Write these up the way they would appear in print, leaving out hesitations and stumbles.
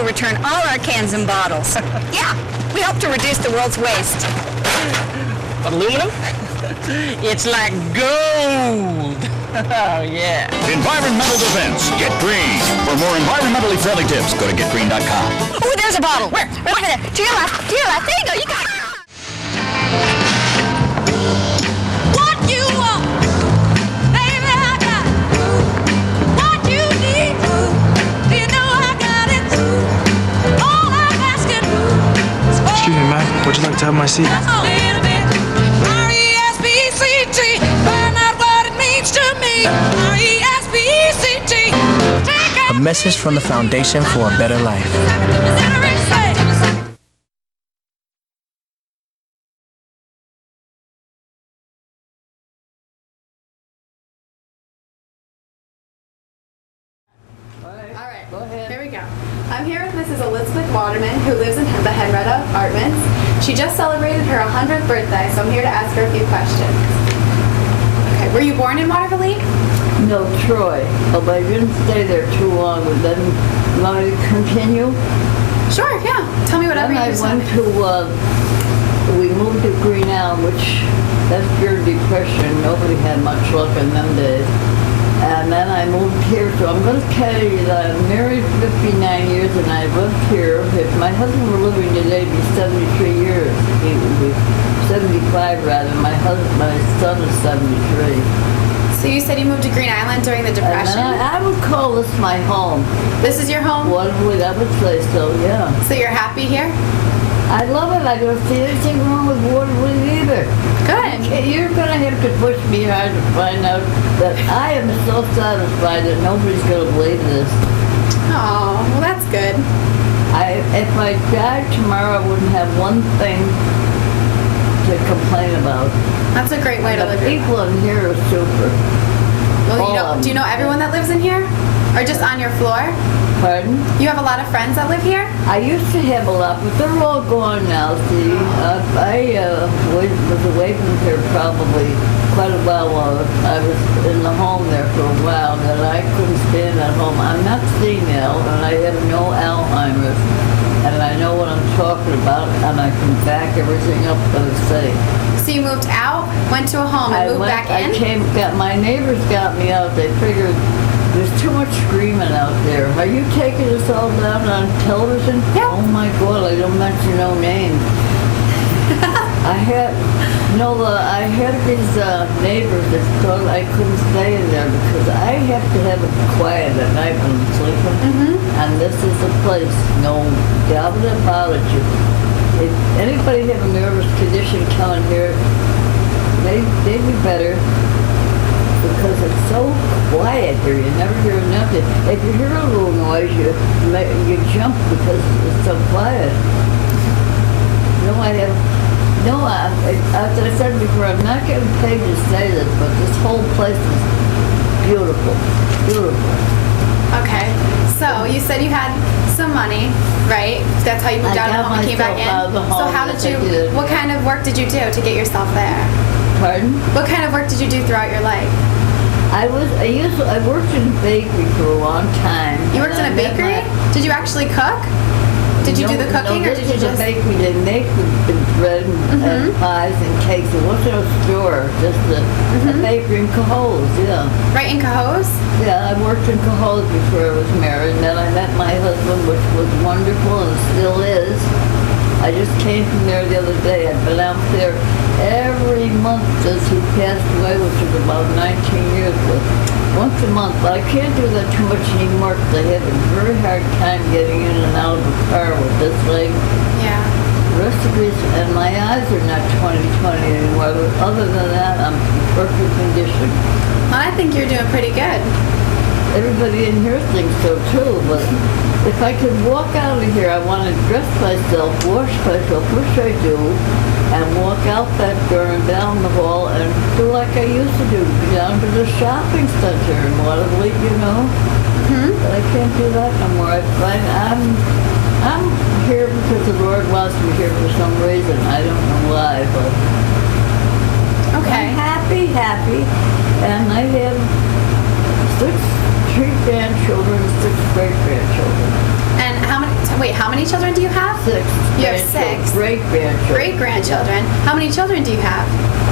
who return all our cans and bottles. Yeah, we help to reduce the world's waste. Aluminum? It's like gold. Oh, yeah. Environmental defense. Get green. For more environmentally friendly tips, go to getgreen.com. Oh, there's a bottle. Where? Right over there. To your left. To your left. There you go. You got it. What you want, baby, I got it. What you need, you know I got it. All I'm asking is for Excuse me, ma'am. Would you like to have my seat? a little bit. R-E-S-P-C-T. Find out what it means to me. R-E-S-P-C-T. A message from the Foundation for a Better Life. All right, go ahead. Here we go. I'm here with Mrs. Elizabeth Waterman, who lives in the Henrietta Apartments. She just celebrated her 100th birthday, so I'm here to ask her a few questions. Okay, were you born in Waterville? No, Troy. But I didn't stay there too long. But then, you want me to continue? Sure, yeah. Tell me whatever Then you I went to, we moved to Green Island, which, that's pure depression. Nobody had much luck in them days. And then I moved here, so I'm going to tell you that I'm married 59 years and I lived here. If my husband were living today, it'd be 73 years. He would be 75 rather. My son is 73. So you said you moved to Green Island during the Depression? And I would call this my home. This is your home? I would say so, yeah. So you're happy here? I love it. I don't see anything wrong with Waterman either. Good. You're going to have to push me hard to find out that I am so satisfied that nobody's going to believe this. Oh, well that's good. If I died tomorrow, I wouldn't have one thing to complain about. That's a great way to live your life. People in here are super. Well, do you know everyone that lives in here? Or just on your floor? Pardon? You have a lot of friends that live here? I used to have a lot, but they're all gone now, see. I was away from here probably quite a while I was in the home there for a while, and I couldn't stand at home. I'm not senile, and I have no Alzheimer's, and I know what I'm talking about, and I can back everything up that I say. So you moved out, went to a home, and moved back in? My neighbors got me out. They figured there's too much screaming out there. Are you taking us all down on television? Yeah. Oh my God, I don't mention no names. I had these neighbors that thought I couldn't stay in there because I have to have it quiet at night when I'm sleeping. Mm-hmm. And this is the place, no doubt about it. If anybody have a nervous condition coming here, they'd be better. Because it's so quiet here, you never hear nothing. If you hear a little noise, you jump because it's so quiet. As I said before, I'm not getting paid to say this, but this whole place is beautiful, beautiful. Okay, so you said you had some money, right? That's how you moved out of the home and came back in? So how did what kind of work did you do to get yourself there? Pardon? What kind of work did you do throughout your life? I worked in a bakery for a long time. You worked in a bakery? Did you actually cook? Did you do the cooking, or did you just? A bakery. They make the bread and pies and cakes. It wasn't a store, just a bakery in Cohoes, yeah. Right in Cohoes? Yeah, I worked in Cohoes before I was married, and then I met my husband, which was wonderful and still is. I just came from there the other day. I've been out there every month since he passed away, which is about 19 years ago. Once a month, but I can't do that too much anymore because I have a very hard time getting in and out of the car with this leg. Yeah. The rest of it, and my eyes are not 20/20 anymore, but other than that, I'm in perfect condition. Well, I think you're doing pretty good. Everybody in here thinks so too, but if I could walk out of here, I want to dress myself, wash myself, which I do, and walk out that door and down the hall and do like I used to do, go down to the shopping center in Waterville, you know. But I can't do that no more. I find I'm here because the Lord wants me here for some reason. I don't know why, but okay. I'm happy, and I have 3 grandchildren, 6 great-grandchildren. And how many children do you have? 6. You have 6. Great-grandchildren. Great-grandchildren. How many children do you have?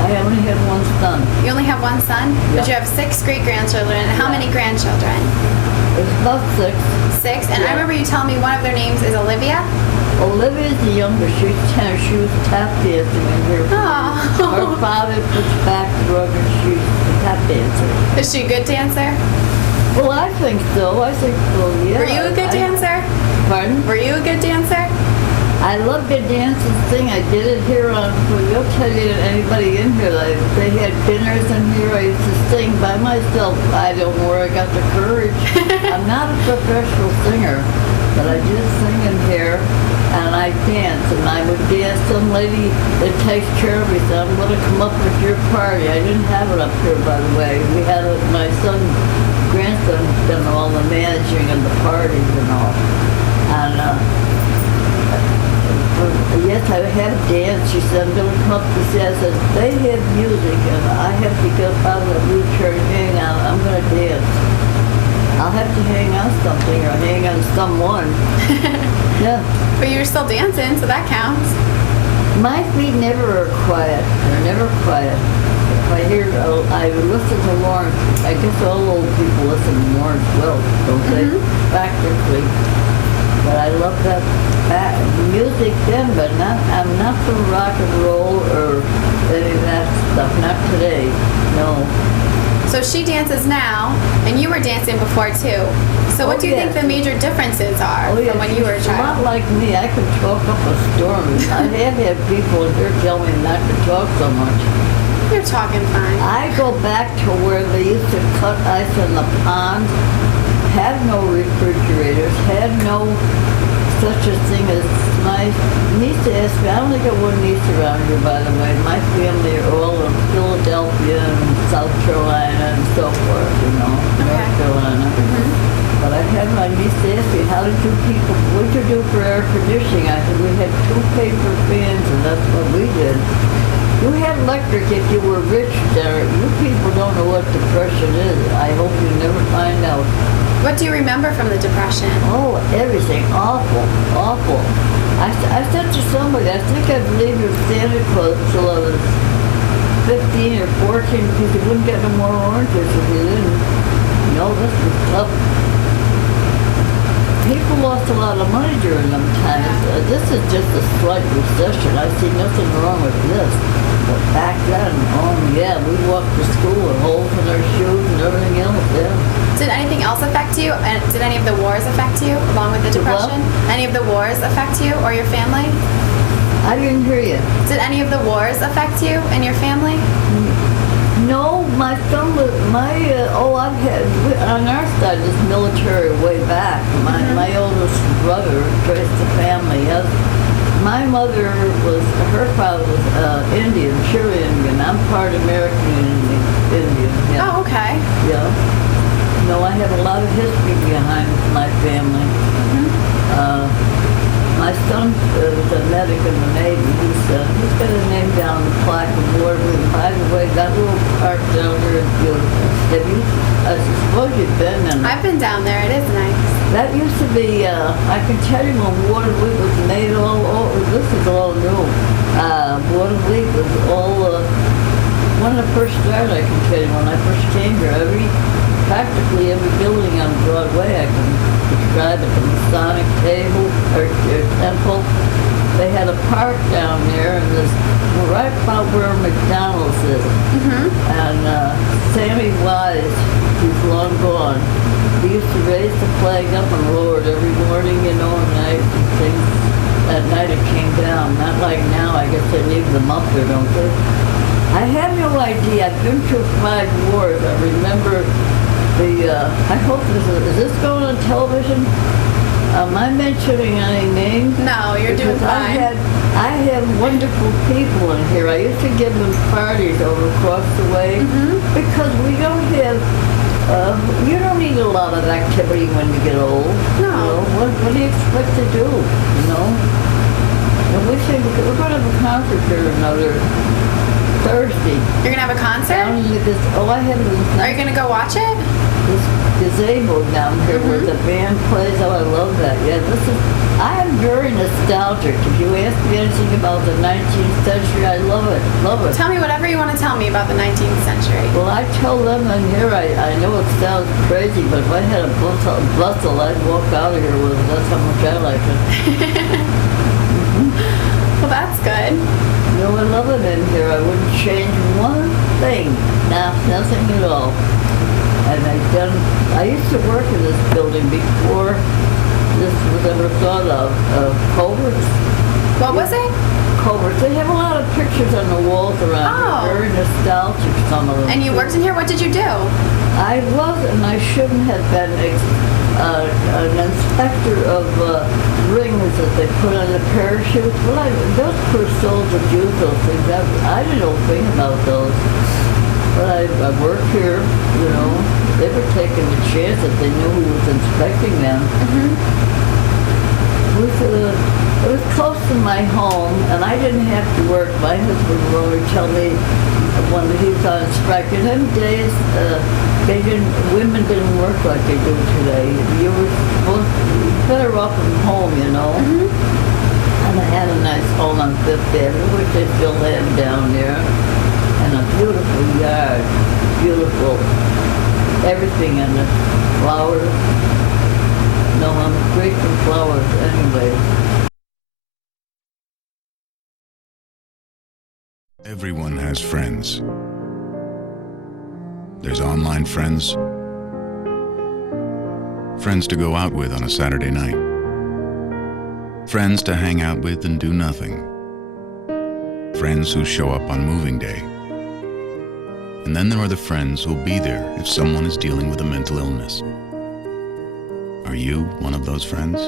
I only have one son. You only have one son? Yeah. But you have 6 great-grandchildren. And how many grandchildren? It's about 6. 6? And I Yeah. remember you telling me one of their names is Olivia? Olivia's the younger. She's 10. She was tap dancing in here. Her Oh. father puts back the rug and she's a tap dancer. Is she a good dancer? Well, I think so. I think so, yeah. Were you a good dancer? Pardon? Were you a good dancer? I love the dance and sing. I did it here on, well, they'll tell you anybody in here, like, they had dinners in here. I used to sing by myself. I don't know where I got the courage. I'm not a professional singer, but I did sing in here, and I danced, and I would dance. Some lady that takes care of me said, I'm going to come up with your party. I didn't have it up here, by the way. We had it, my grandson done all the managing of the parties and all. And, yes, I have danced. She said, I'm going to come up to see. I said, they have music, and I have to get up out of the wheelchair and hang out. I'm going to dance. I'll have to hang on something or hang on someone. Yeah. But you're still dancing, so that counts. My feet never are quiet. They're never quiet. If I hear, I listen to Lawrence. I guess all old people listen to Lawrence well, don't they? Practically. But I love that music then, but I'm not for rock and roll or any of that stuff. Not today. No. So she dances now, and you were dancing before too. So what Oh, do you yes. think the major differences are Oh, yeah, from when you were a she's a lot child? like me. I can talk up a storm. I have had people in here tell me not to talk so much. You're talking fine. I go back to where they used to cut ice in the pond, had no refrigerators, had no such a thing as my niece asked me. I only got one niece around here, by the way. My family are all in Philadelphia and South Carolina and so forth, you know, North Carolina. But I had my niece ask me, how did you people, what did you do for air conditioning? I said, we had 2 paper fans, and that's what we did. You had electric if you were rich, Derek. You people don't know what depression is. I hope you never find out. What do you remember from the Depression? Oh, everything. Awful. Awful. I said to somebody, I think I believed in Santa Claus till I was 15 or 14 because you wouldn't get no more oranges if you didn't. You know, this was tough. People lost a lot of money during them times. This is just a slight recession. I see nothing wrong with this. But back then, oh yeah, we walked to school with holes in our shoes and everything else, yeah. Did anything else affect you? And did any of the wars affect you along with the The what? Depression? Any of the wars affect you or your family? I didn't hear you. Did any of the wars affect you and your family? No, my son was, I've had, on our side, this military way back. My oldest brother traced the family. Yes. My mother was, her father was Indian, pure Indian. I'm part American Indian. Yeah. Oh, okay. Yeah. No, I have a lot of history behind my family. My son was a medic in the Navy. He's got his name down on the plaque of Waterman. By the way, that little park down there is beautiful. Have you? I suppose you've been in it. I've been down there. It is nice. That used to be, I can tell you when Waterloo was made this is all new. Waterloo was all, when I first started, I can tell you, when I first came here, practically every building on Broadway, I can describe it, the Masonic Table, or Temple. They had a park down there, and this, right about where McDonald's is. And Sammy Wise, he's long gone, he used to raise the flag up and lower it every morning, you know, and night, and things. At night it came down, not like now. I guess they leave them up there, don't they? I have no idea. I've been through 5 wars. I remember I hope is this going on television? Am I mentioning any names? No, you're doing fine. I have wonderful people in here. I used to give them parties over across the way because we don't have, you don't need a lot of activity when you get old. No. You know, what do you expect to do, you know? And we're going to have a concert here another Thursday. You're going to have a concert? Down in this, I have this. Are you going to go watch it? This gazebo down here where the band plays. Oh, I love that. Yeah, I am very nostalgic. If you ask me anything about the 19th century, I love it. Love it. Tell me whatever you want to tell me about the 19th century. Well, I tell them in here, I know it sounds crazy, but if I had a bustle, I'd walk out of here with it. That's how much I like it. Well, that's good. You know, I love it in here. I wouldn't change one thing. Nothing at all. And I used to work in this building before this was ever thought of. Culverts. What was it? Culverts. They have a lot of pictures on the walls around here. Very nostalgic, some of them. And you worked in here? What did you do? I was, and I shouldn't have been an inspector of rings that they put on the parachutes. Well, those poor soldiers use those things. I didn't know a thing about those. But I worked here, you know. They were taking the chance that they knew who was inspecting them. It was close to my home, and I didn't have to work. My husband would always tell me when he was on strike, in them days, women didn't work like they do today. You were better off from home, you know. And I had a nice home on Fifth Avenue, which they still have down there. And a beautiful yard, beautiful everything in it, flowers. No, I'm great for flowers anyway. Everyone has friends. There's online friends, friends to go out with on a Saturday night, friends to hang out with and do nothing, friends who show up on moving day. And then there are the friends who'll be there if someone is dealing with a mental illness. Are you one of those friends?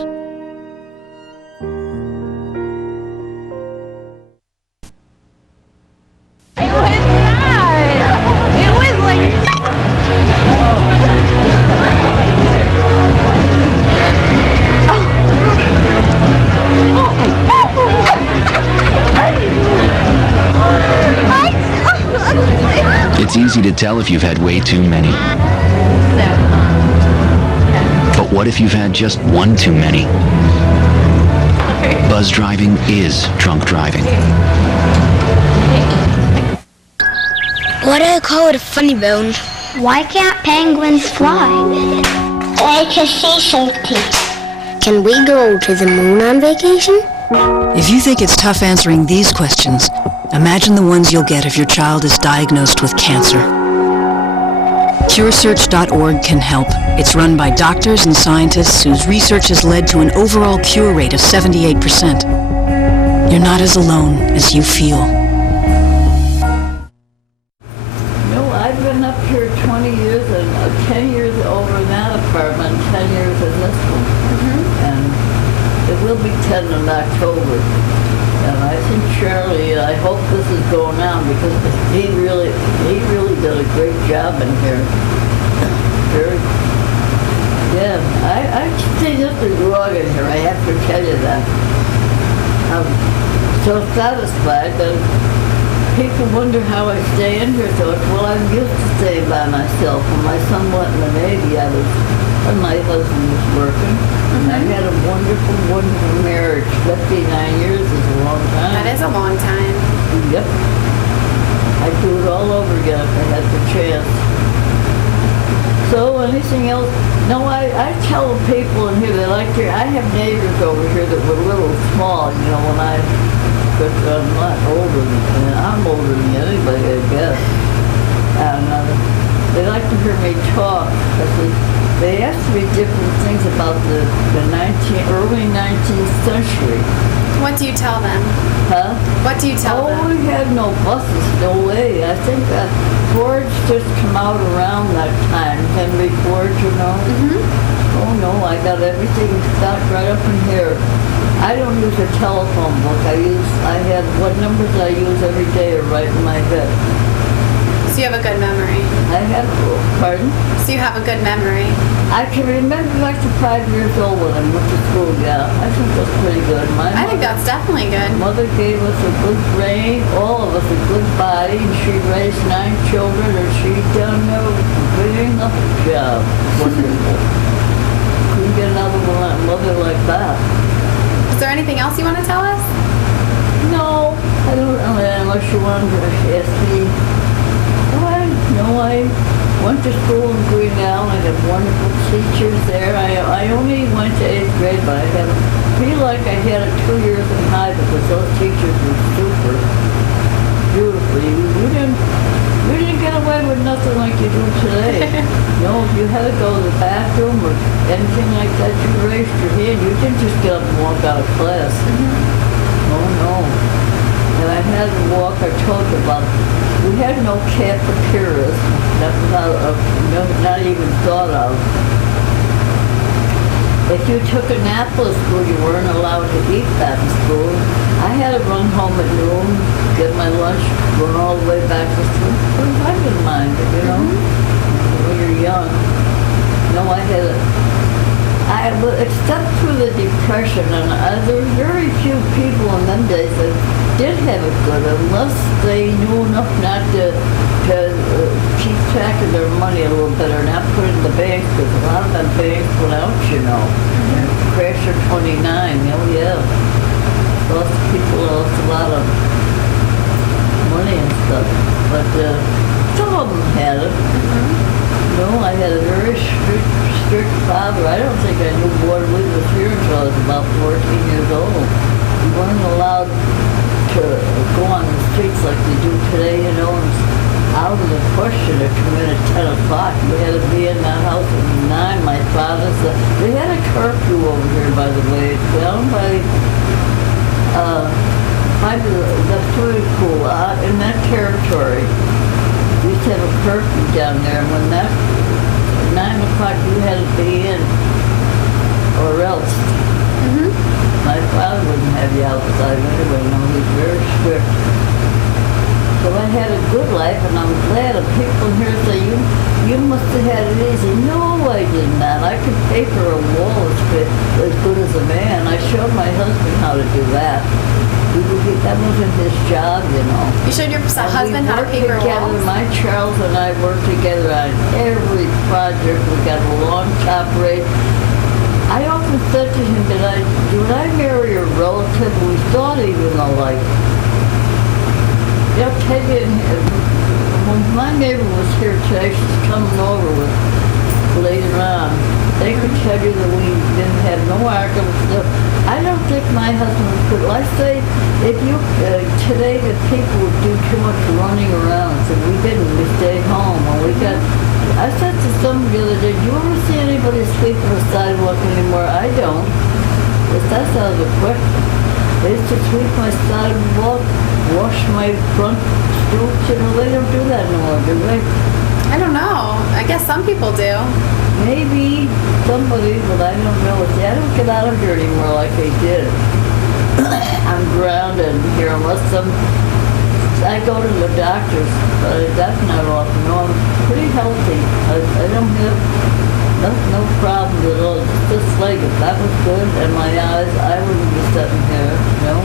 It's easy to tell if you've had way too many. But what if you've had just one too many? Buzz driving is drunk driving. Why do they call it a funny bone? Why can't penguins fly? Like a sea safety. Can we go to the moon on vacation? If you think it's tough answering these questions, imagine the ones you'll get if your child is diagnosed with cancer. CureSearch.org can help. It's run by doctors and scientists whose research has led to an overall cure rate of 78%. You're not as alone as you feel. No, I've been up here 20 years and 10 years over in that apartment, 10 years in this one. And it will be 10 in October. And I think Charlie, I hope this is going on because he really did a great job in here. Yeah, I stay just as wrong in here, I have to tell you that. I'm so satisfied that people wonder how I stay in here so much. Well, I'm used to staying by myself. When my son went in the Navy, and my husband was working. And I had a wonderful, wonderful marriage. 59 years is a long time. That is a long time. Yep. I'd do it all over again if I had the chance. So, anything else? No, I tell people in here, they like to, I have neighbors over here that were a little small, you know, but I'm not older than, I'm older than anybody, I guess. And they like to hear me talk. They ask me different things about the early 19th century. What do you tell them? Huh? What do you tell them? Oh, we had no buses, no way. I think that Ford's just come out around that time. Henry Ford, you know? Oh, no, I got everything stocked right up in here. I don't use a telephone book. What numbers I use every day are right in my head. So you have a good memory. Pardon? So you have a good memory. I can remember back to 5 years old when I went to school, yeah. I think that's pretty good. I think that's definitely good. Mother gave us a good brain, all of us a good body, and she raised 9 children, and she done everything enough job. Wonderful. Couldn't get another mother like that. Is there anything else you want to tell us? No, I don't know unless you want to ask me. I went to school in Greenell. I had wonderful teachers there. I only went to 8th grade, but I feel like I had it 2 years in high because those teachers were super beautiful. We didn't get away with nothing like you do today. No, if you had to go to the bathroom or anything like that, you raised your hand. You didn't just get up and walk out of class. Oh, no. And I had to walk, I told you about, we had no cafeterias. That was not even thought of. If you took a nap at school, you weren't allowed to eat that in school. I had to run home at noon, get my lunch, run all the way back to school. I didn't mind it, you know, when you're young. No, except through the Depression, and there were very few people in them days that did have it good, unless they knew enough not to keep track of their money a little better, not put it in the banks, because a lot of them banks went out, you know. Crasher 29, oh yeah. Lots of people lost a lot of money and stuff, but some of them had it. No, I had a very strict father. I don't think I knew board leave was here until I was about 14 years old. You weren't allowed to go on the streets like they do today, you know, and out of the question to come in at 10 o'clock. You had to be in that house at 9. My father said, they had a curfew over here, by the way. It's down by the swimming pool in that territory. We used to have a curfew down there, and when that 9 o'clock you had to be in, or else. My father wouldn't have you outside anyway. No, he was very strict. So I had a good life, and I'm glad that people here say, you must have had it easy. No, I did not. I could paper a wall as good as a man. I showed my husband how to do that. That wasn't his job, you know. You showed your husband how to paper walls? My Charles and I worked together on every project. We got a long top rate. I often said to him, did I marry a relative? We thought even alike. They'll tell you, when my neighbor was here today, she's coming over with later on. They could tell you that we didn't have no arguments. I don't think my husband could. Let's say if you today the people would do too much running around, so we didn't. We stayed home. And I said to somebody the other day, do you ever see anybody sweeping the sidewalk anymore? I don't. But that's out of the question. They used to sweep my sidewalk, wash my front stoops. You know, they don't do that no more, do they? I don't know. I guess some people do. Maybe somebody, but I don't know. See, I don't get out of here anymore like I did. I'm grounded here unless I go to the doctors, but that's not often. No, I'm pretty healthy. I don't have no problems at all. Just like if that was good and my eyes, I wouldn't be sitting here. No.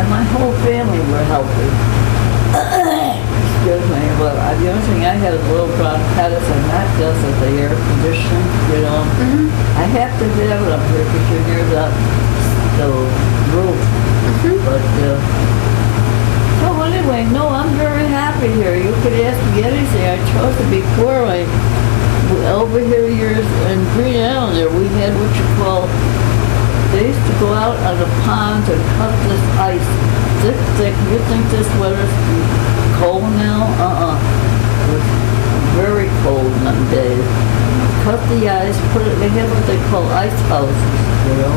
And my whole family were healthy. Excuse me, but the only thing I had is a little bronchitis, and not just at the air conditioning, you know. I have to have it up here because you're near the roof. But, so anyway, no, I'm very happy here. You could ask me anything. I told you before, over here years in Green Island there, we had what you call, they used to go out on the ponds and cut this ice thick. You think this weather's cold now? It was very cold in them days. Cut the ice, put it, they had what they call ice houses, you know.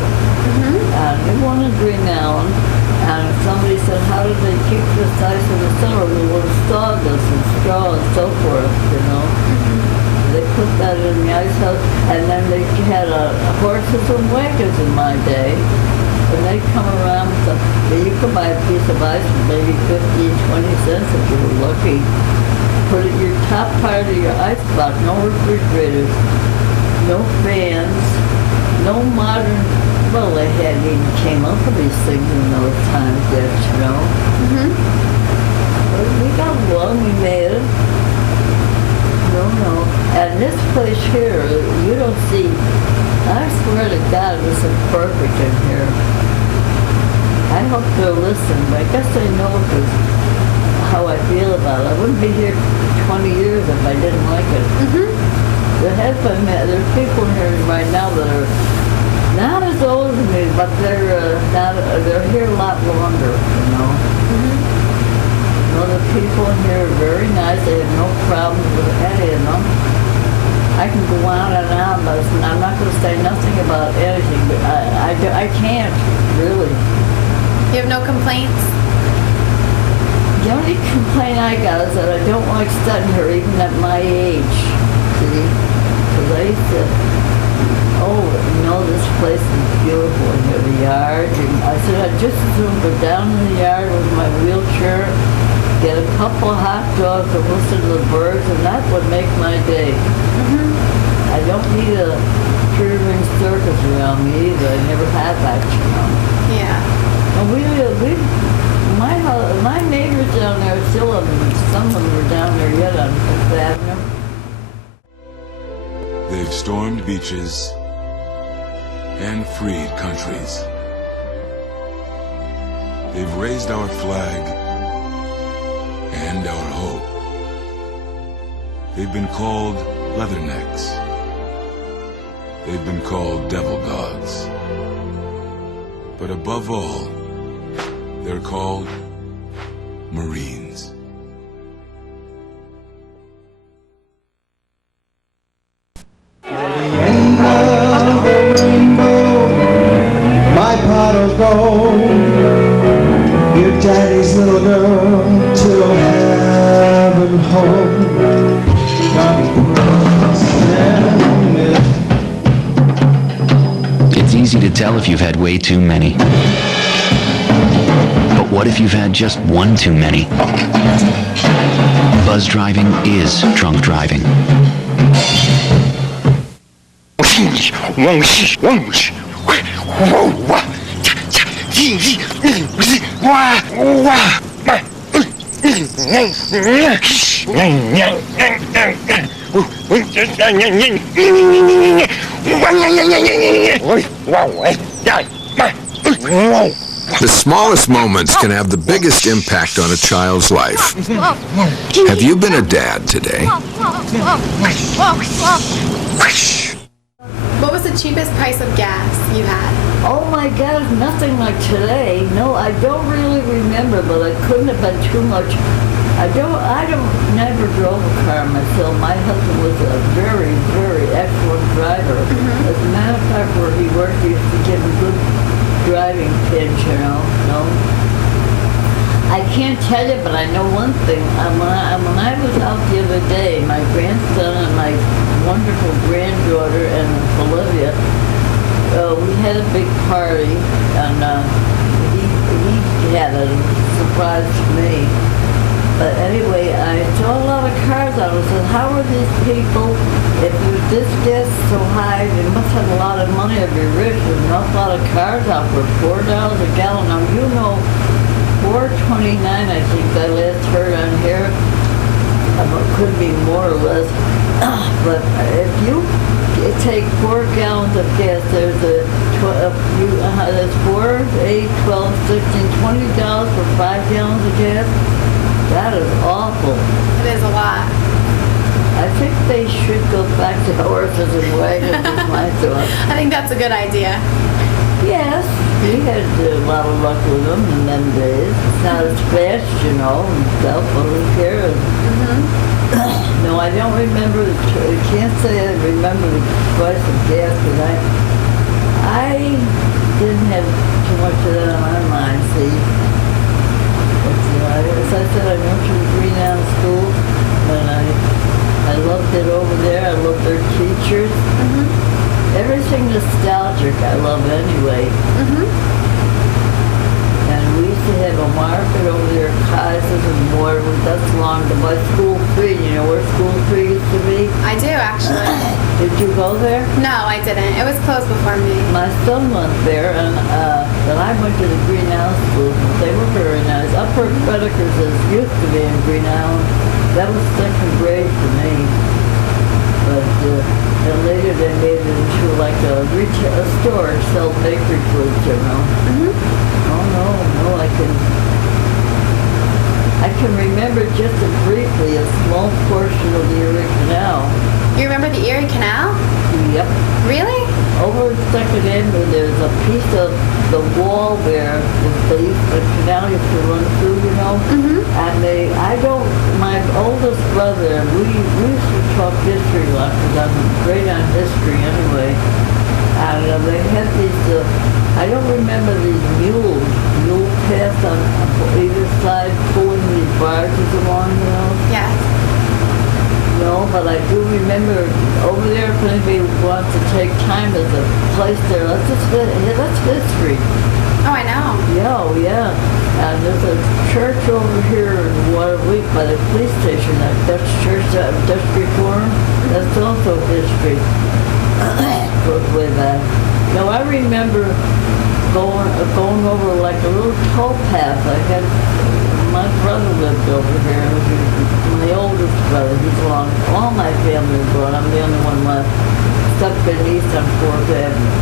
And they wanted Green Island. And somebody said, how did they keep this ice in the summer? We would have sawdust and straw and so forth, you know. They put that in the ice house, and then they had horses and wagons in my day. And they come around with you could buy a piece of ice for maybe 15, 20 cents if you were lucky. Put it in your top part of your ice box, no refrigerators, no fans, no modern, well, they hadn't even came up with these things in those times yet, you know. But we got one, we made it. here, you don't see, I swear to God, this is perfect in here. I hope they'll listen, but I guess they know because how I feel about it. I wouldn't be here 20 years if I didn't like it. There's people here right now that are not as old as me, but they're here a lot longer, you know. The people in here are very nice. They have no problems with any of them. I can go on and on, but I'm not going to say nothing about anything. But I can't, really. You have no complaints? The only complaint I got is that I don't like studying here, even at my age. See? Because I used to, this place is beautiful in here, the yard. And I said I'd just as soon go down in the yard with my wheelchair, get a couple of hot dogs and listen to the birds, and that would make my day. I don't need a three-ring circus around me either. I never had that, you know. Yeah. And my neighbors down there, still some of them are down there yet on Fifth Avenue. They've stormed beaches and freed countries. They've raised our flag and our hope. They've been called leathernecks. They've been called devil dogs. But above all, they're called Marines. My pot of gold, your daddy's little girl, till heaven home. It's easy to tell if you've had way too many. But what if you've had just one too many? Buzz driving is drunk driving. The smallest moments can have the biggest impact on a child's life. Have you been a dad today? What was the cheapest price of gas you had? Oh my God, nothing like today. No, I don't really remember, but it couldn't have been too much. I never drove a car myself. My husband was a very, very excellent driver. As a matter of fact, where he worked, he used to give him good driving pins, you know. No? I can't tell you, but I know one thing. When I was out the other day, my grandson and my wonderful granddaughter and Olivia, we had a big party, and he had a surprise for me. But anyway, I saw a lot of cars out. I said, how are these people, if this gas so high, they must have a lot of money to be rich. There's not a lot of cars out for $4 a gallon. Now, you know, $4.29, I think I last heard on here. It could be more or less. But if you take 4 gallons of gas, there's there's 4, 8, 12, 16, $20 for 5 gallons of gas. That is awful. It is a lot. I think they should go back to horses and wagons, is my thought. I think that's a good idea. Yes, we had a lot of luck with them in them days. It's not as fast, you know, and stuff, but who cares? No, I don't remember I can't say I remember the price of gas, because I didn't have too much of that on my mind, see. As I said, I went to the Green Island School, and I loved it over there. I loved their teachers. Everything nostalgic I love anyway. And we used to have a market over there at Kaiser's and more. That's along to by School 3. You know where School 3 used to be? I do, actually. Did you go there? No, I didn't. It was closed before me. My son went there, and I went to the Green Island School. They were very nice. Upper Predicers used to be in Green Island. That was second grade for me. But then later they made it into like a retail store to sell bakery foods, you know. Oh no, I can remember just briefly a small portion of the Erie Canal. You remember the Erie Canal? Yep. Really? Over at Second Avenue, there's a piece of the wall there with the canal you can run through, you know. And my oldest brother, we used to talk history a lot because I'm great on history anyway. And they had these, I don't remember these mule paths on either side pulling these barges along, you know. Yeah. No, but I do remember over there, if anybody wants to take time, there's a place there. That's history. Oh, I know. Yeah. And there's a church over here in Waterman by the police station, that Dutch church, that Dutch Reform. That's also history. Goes way back. Now, I remember going over like a little towpath. My brother lived over here. My oldest brother, he's long. All my family is gone. I'm the only one left. Stuck in east on 4th Avenue.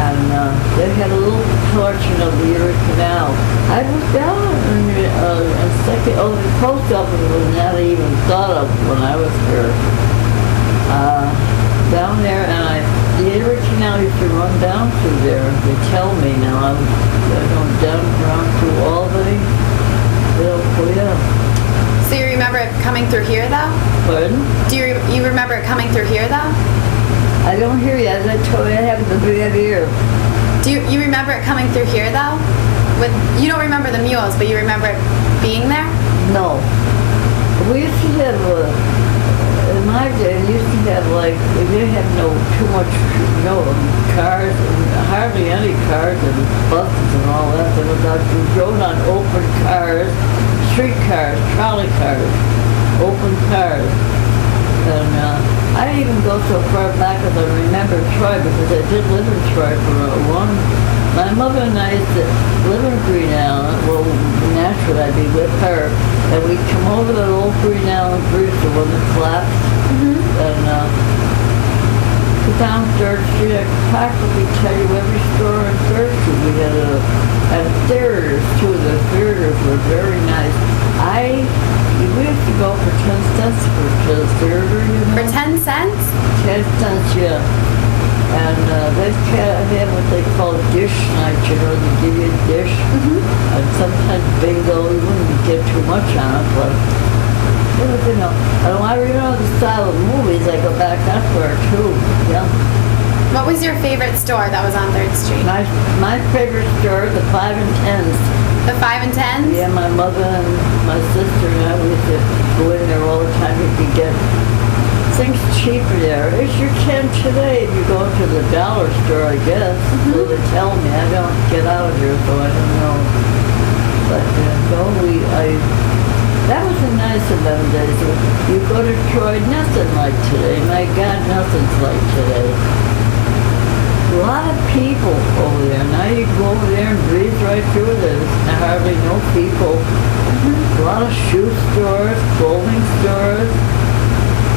And they had a little portion of the Erie Canal. I was down the post office was not even thought of when I was here. Down there, and the Erie Canal used to run down through there. They tell me now. I'm going down around through Albany. Oh, yeah. So you remember it coming through here, though? Pardon? Do you remember it coming through here, though? I don't hear you. As I told you, I have the bad ear. Do you remember it coming through here, though? You don't remember the mules, but you remember it being there? No. We used to have, in my day, we used to have we didn't have no cars, hardly any cars and buses and all that. We drove on open cars, street cars, trolley cars, open cars. And I didn't even go so far back as I remember Troy, because I did live in Troy for a long. My mother and I used to live in Green Island. Well, naturally I'd be with her. And we'd come over that old Green Island bridge, the one that collapsed. And down Third Street, I could practically tell you every store on Third Street. We had theaters too. The theaters were very nice. We used to go for 10 cents for the theater, you know. For 10 cents? 10 cents, yeah. And they had what they call dish night, you know, they give you a dish. And sometimes bingo, you wouldn't get too much on it, but you know. And I remember the style of movies, I go back that far too, yeah. What was your favorite store that was on 3rd Street? My favorite store, the 5 and 10s. The 5 and 10s? Yeah, my mother and my sister and I, we used to go in there all the time. You could get things cheaper there. It's your 10 today if you go to the dollar store, I guess. So they tell me. I don't get out of here, so I don't know. But that was the nice of them days. You go to Troy, nothing like today. My God, nothing's like today. A lot of people over there. Now you go over there and breeze right through it. There's hardly no people. A lot of shoe stores, clothing stores.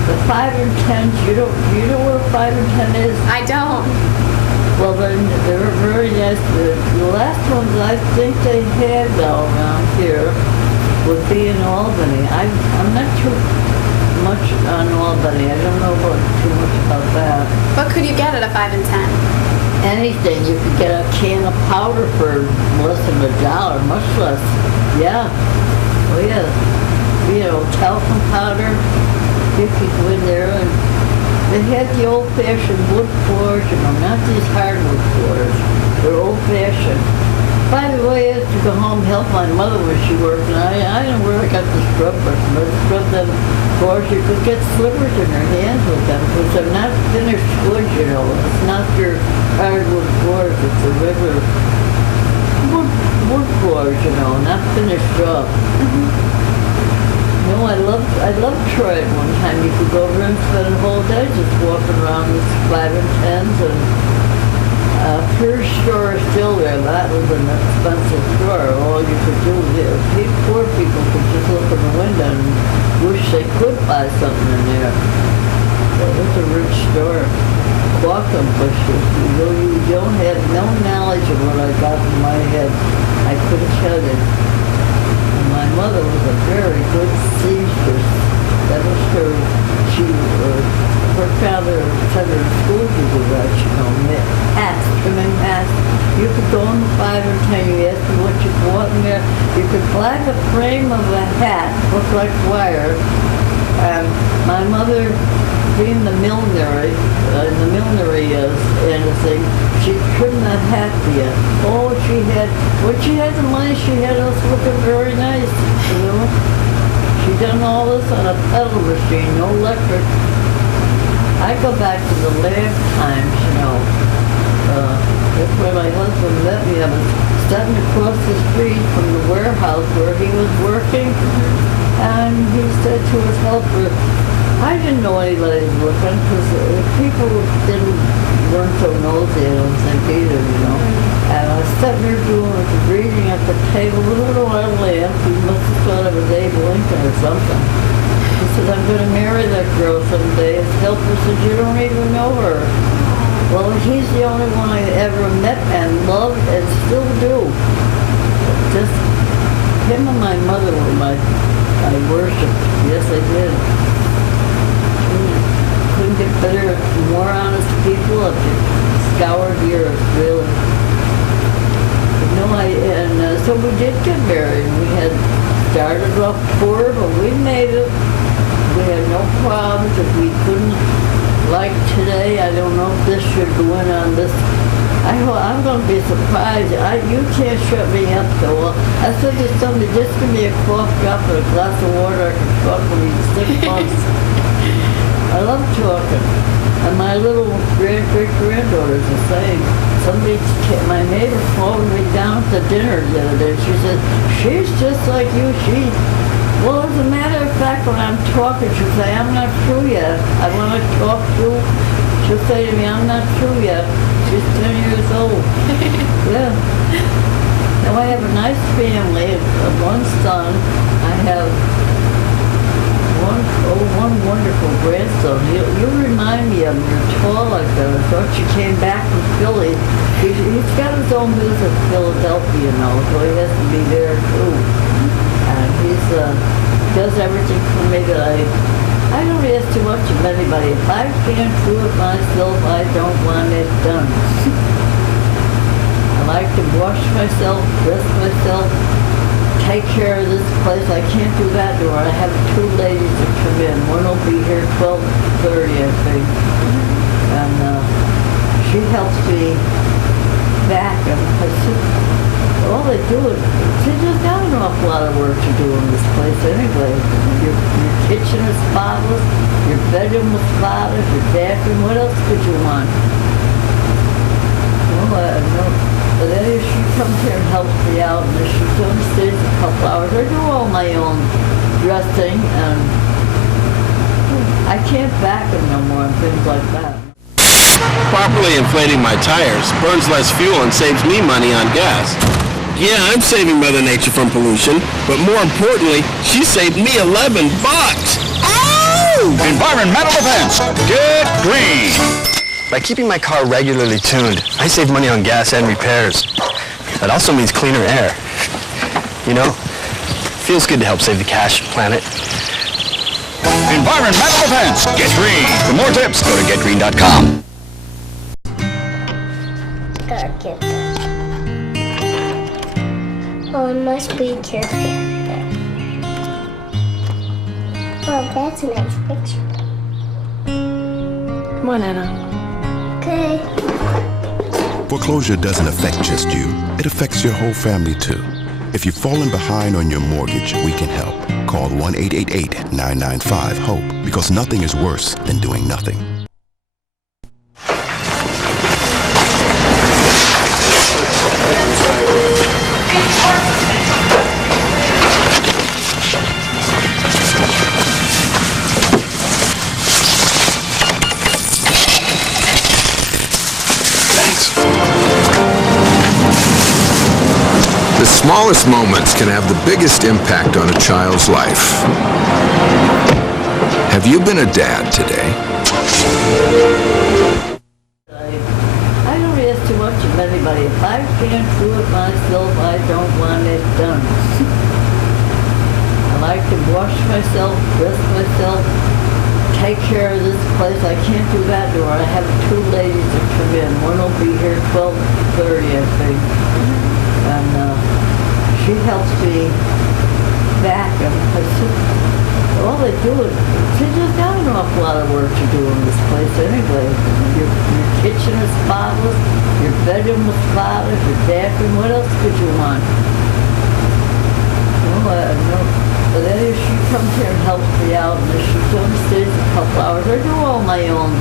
The 5 and 10s, you know where 5 and 10 is? I don't. Well, they're very nice. The last ones I think they had though around here would be in Albany. I'm not too much on Albany. I don't know too much about that. What could you get at a 5 and 10? Anything. You could get a can of powder for less than $1, much less. Yeah. Oh yeah. You know, talcum powder. You could go in there and they had the old-fashioned wood floors, you know, not these hardwood floors. They're old-fashioned. By the way, I used to go home and help my mother when she worked, and I don't know where I got the scrub brush, but I scrubbed them floors. You could get slivers in her hands with them, because they're not finished wood, you know. It's not your hardwood floors, it's the regular wood floors, you know, not finished up. No, I loved Troy at one time. You could go over and spend a whole day just walking around with 5 and 10s, and Pierce store is still there. That was an expensive store. All you could do, poor people could just look in the window and wish they could buy something in there. It was a rich store. Welcome bushes. You don't have no knowledge of what I got in my head. I couldn't tell you. And my mother was a very good seamstress. That was her. Her father sent her to school to do that, you know, hats, trimming hats. You could go in the 5 or 10, you asked me what you bought in there. You could buy the frame of a hat, look like wire. And my mother, being the millinery, end of thing, she trimmed that hat for you. Oh, when she had the money, she had us looking very nice, you know. She done all this on a pedal machine, no electric. I go back to the lab times, you know. That's where my husband met me. I was standing across the street from the warehouse where he was working, and he said to his helper, I didn't know anybody was looking, because people weren't so nosy, I don't think either, you know. And I was sitting there reading at the table with a little oil lamp. He must have thought I was Abe Lincoln or something. He said, I'm going to marry that girl someday. His helper said, you don't even know her. Well, he's the only one I ever met and loved and still do. Just him and my mother were I worshipped. Yes, I did. Couldn't get better, more honest people if you scoured the earth, really. So we did get married. We had started off poor, but we made it. We had no problems. If we couldn't, like today, I don't know if this should go in on this. I'm going to be surprised. You can't shut me up, though. I said to somebody, just give me a cough drop and a glass of water. I can talk for me 6 months. I love talking. And my little great-granddaughter's the same. My neighbor called me down to dinner the other day. She said, she's just like you. Well, as a matter of fact, when I'm talking, she'll say, I'm not through yet. I want to talk through. She'll say to me, I'm not through yet. She's 10 years old. Yeah. Now, I have a nice family of one son. I have one wonderful grandson. You remind me of him. You're tall like that. I thought you came back from Philly. He's got his own business in Philadelphia, you know, so he has to be there too. And he does everything for me that I don't ask too much of anybody. If I can't do it myself, I don't want it done. I like to wash myself, dress myself, take care of this place. I can't do that door. I have 2 ladies that come in. One will be here 12:30, I think. And she helps me back. And I said, all they do is, there's not an awful lot of work to do in this place anyway. Your kitchen is spotless, your bedroom is spotless, your bathroom. What else could you want? But then if she comes here and helps me out, and if she only stays a couple hours, I do all my own dressing, and I can't back them no more and things like that. Properly inflating my tires burns less fuel and saves me money on gas. Yeah, I'm saving Mother Nature from pollution, but more importantly, she saved me $11. Oh! Environmental defense. Get green. By keeping my car regularly tuned, I save money on gas and repairs. That also means cleaner air. You know, feels good to help save the cash, planet. Environmental defense. Get green. For more tips, go to getgreen.com. Gotta get that. Oh, I must be careful with that. Oh, that's a nice picture. Come on, Anna. Okay. Foreclosure doesn't affect just you. It affects your whole family, too. If you've fallen behind on your mortgage, we can help. Call 1-888-995-HOPE, because nothing is worse than doing nothing. The smallest moments can have the biggest impact on a child's life. Have you been a dad today? I don't ask too much of anybody. If I can't do it myself, I don't want it done. I like to wash myself, dress myself, take care of this place. I can't do that door. I have two ladies that come in. One will be here 12:30, I think. And she helps me back. And I said, all they do is, there's not an awful lot of work to do in this place anyway. Your kitchen is spotless, your bedroom is spotless, your bathroom, what else could you want? No. But then if she comes here and helps me out, and if she's on the stage a couple hours, I do all my own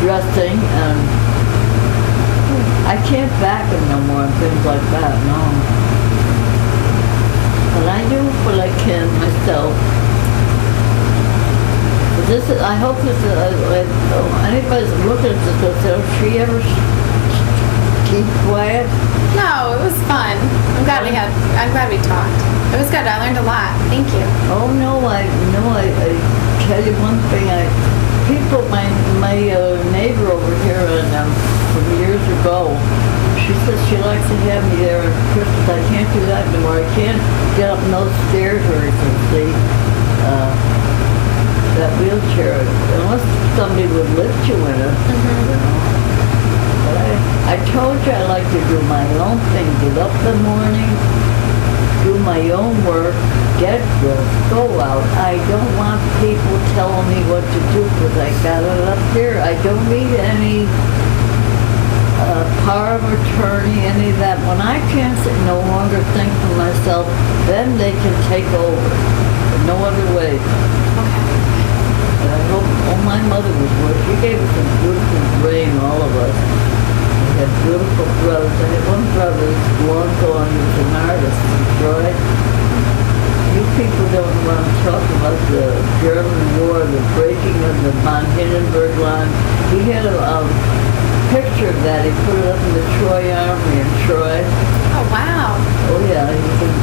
dressing, and I can't back them no more and things like that, no. But I do what I can myself. This is, I hope this is, anybody's looking at this, does she ever keep quiet? No, it was fun. I'm glad we talked. It was good. I learned a lot. Thank you. Oh no, I tell you one thing. My neighbor over here, from years ago, she says she likes to have me there on Christmas. I can't do that anymore. I can't get up those stairs or anything. See. That wheelchair, unless somebody would lift you in it, you know. But I told you I like to do my own thing, get up in the morning, do my own work, get dressed, go out. I don't want people telling me what to do because I got it up here. I don't need any power of attorney, any of that. When I can't no longer think for myself, then they can take over. No other way. And I hope, my mother was good. She gave us some beautiful brain, all of us. We had beautiful brothers. I had one brother who's long gone. He was an artist in Troy. You people don't want to talk about the German war, the breaking of the von Hindenburg line. He had a picture of that. He put it up in the Troy Armory in Troy. Oh, wow. Oh, yeah. He was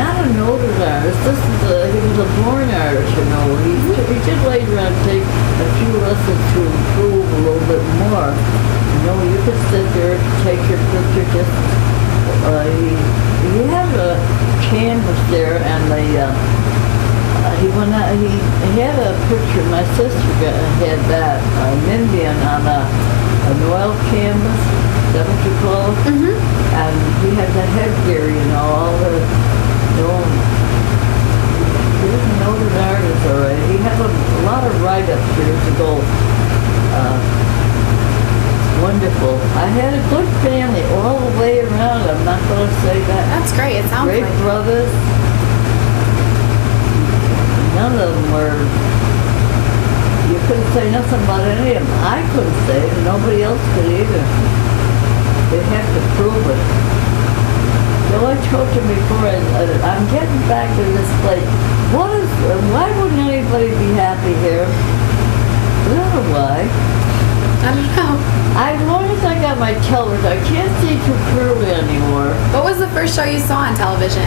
not a noted artist. He was a born artist, you know. He did later on take a few lessons to improve a little bit more. You know, you could sit there, take your picture, just, he had a canvas there, and he had a picture, my sister had that, Indian on an oil canvas, is that what you call it? Mm-hmm. And he had the headgear, you know, all the, he was a noted artist already. He had a lot of write-ups years ago. Wonderful. I had a good family all the way around. I'm not going to say that. That's great. It sounds great like brothers. None of them were. You couldn't say nothing about any of them. I couldn't say it, and nobody else could either. They have to prove it. So I told you before, I'm getting back to this place. Why wouldn't anybody be happy here? I don't know why. I don't know. As long as I got my television, I can't see too clearly anymore. What was the first show you saw on television?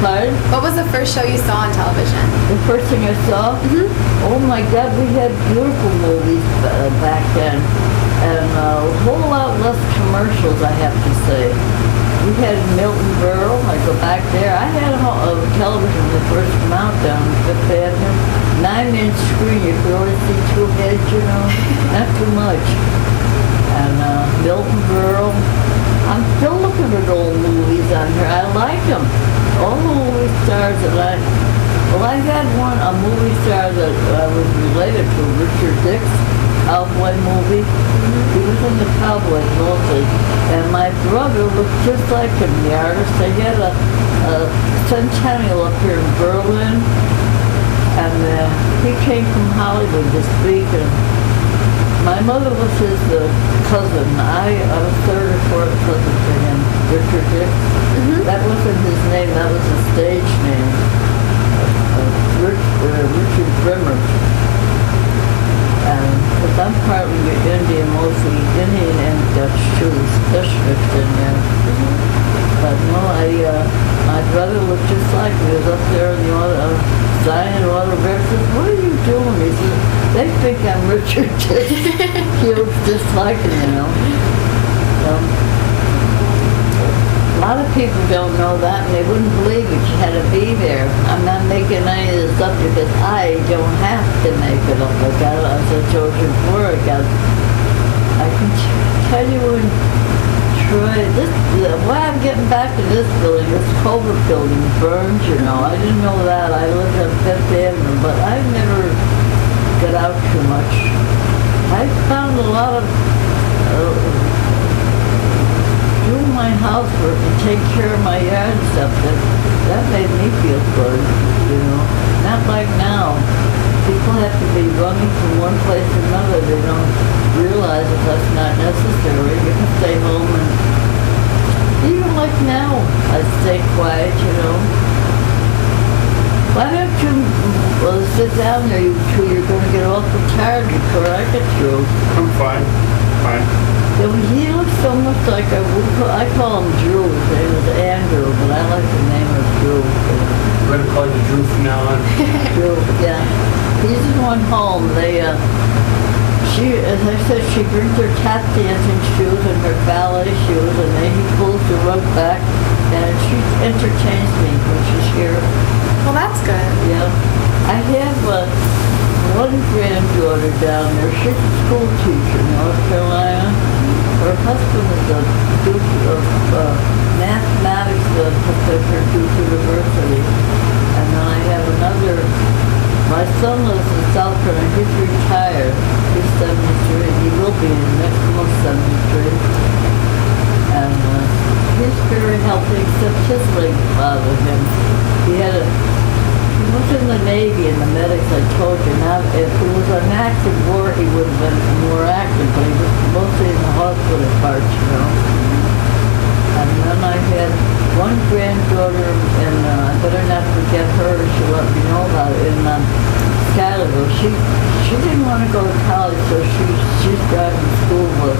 Pardon? What was the first show you saw on television? The first thing I saw? Mm-hmm. Oh my God, we had beautiful movies back then. And a whole lot less commercials, I have to say. We had Milton Berle. I go back there. I had a television when they first came out down Fifth Avenue. 9-inch screen. You could only see two heads, you know. Not too much. And Milton Berle. I'm still looking at old movies on here. I like them. All the movie stars that I had a movie star that I was related to, Richard Dix. Cowboy movie. He was in the Cowboys mostly. And my brother looked just like him, the artist. They had a centennial up here in Berlin. And he came from Hollywood to speak. And my mother was his cousin. I was third or fourth cousin to him, Richard Dix. Mm-hmm. That wasn't his name. That was his stage name. Richard Brimmer. Because I'm partly Indian, mostly Indian and Dutch too, Dutch mixed in there. Mm-hmm. But no, my brother looked just like me. He was up there in the signing autograph. Says, "What are you doing?" He said, They think I'm Richard. He looks just like him, you know. A lot of people don't know that, and they wouldn't believe it. You had to be there. I'm not making any of this up because I don't have to make it up. I got, as I told you before, I can tell you when Troy, why I'm getting back to this building, this Culver building burns, you know. I didn't know that. I lived on Fifth Avenue, but I never got out too much. I found a lot of doing my housework and take care of my yard and stuff. That made me feel good, you know. Not like now. People have to be running from one place to another. They don't realize that that's not necessary. You can stay home and even like now, I stay quiet, you know. Why don't you sit down there, you two? You're going to get awful tired before I get through. I'm fine. Fine. Yeah, well, he looks so much like I call him Drew. His name is Andrew, but I like the name of Drew. We're going to call you Drew from now on. Drew, yeah. He's going home. She, as I said, she brings her tap dancing shoes and her ballet shoes, and then he pulls the rug back, and she entertains me when she's here. Well, that's good. Yeah. I have one granddaughter down there. She's a school teacher in North Carolina. Her husband is a Duke of mathematics professor at Duke University. And then I have another. My son lives in South Carolina. He's retired. He's 73. He will be in the next month, 73. And he's very healthy, except his leg bothered him. He was in the Navy and the medics, I told you. Now, if it was an active war, he would have been more active, but he was mostly in the hospital parts, you know. And then I had one granddaughter, and I better not forget her. She let me know about it in Skylerville. She didn't want to go to college, so she's driving school with.